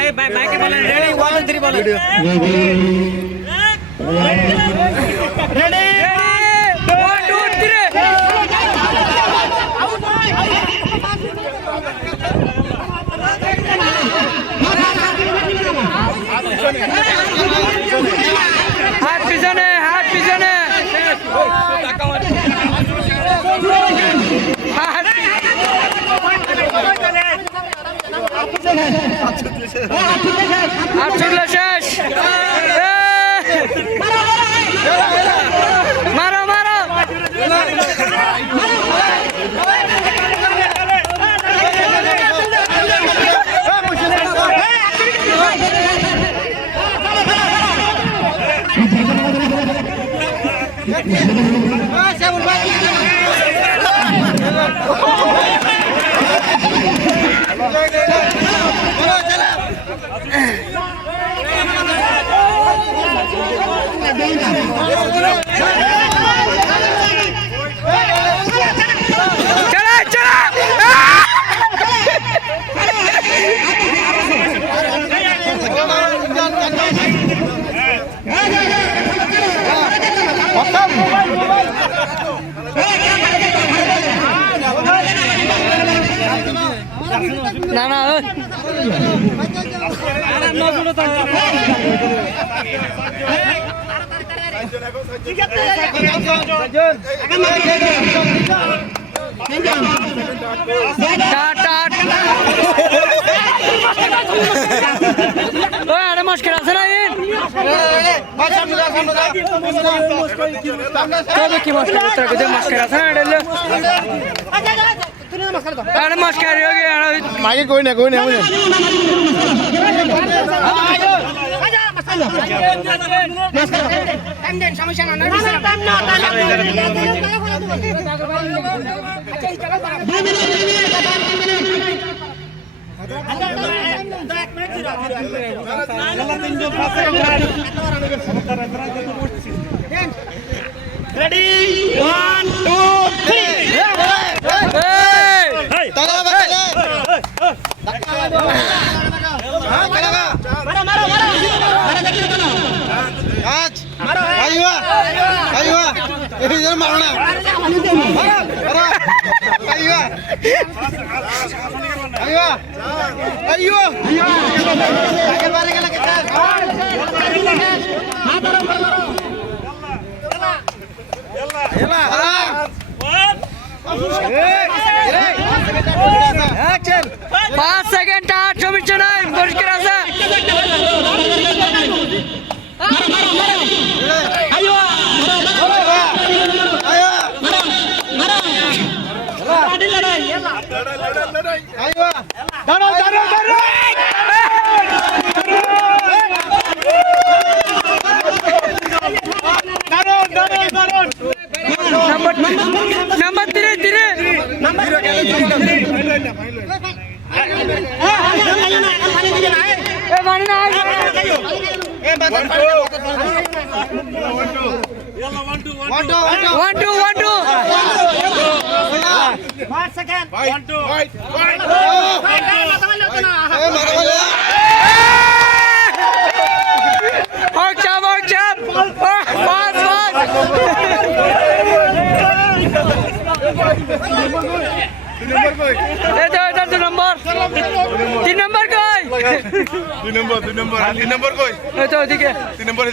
এই বাইকে বলেন রেডি 1 2 3 বলেন রেডি 1 2 3 হাত পিছনে আর চলে শেষ মারো না আরে মুশকিল আছে না কি মুশকিল মুশকিল আছে না अरे मस्कारी हो गया मागे कोई ना मुझे रेडी 1 2 3 5 सेकंड 8 मुश्किल আছে नंबर 3 नंबर कोई 3 नंबर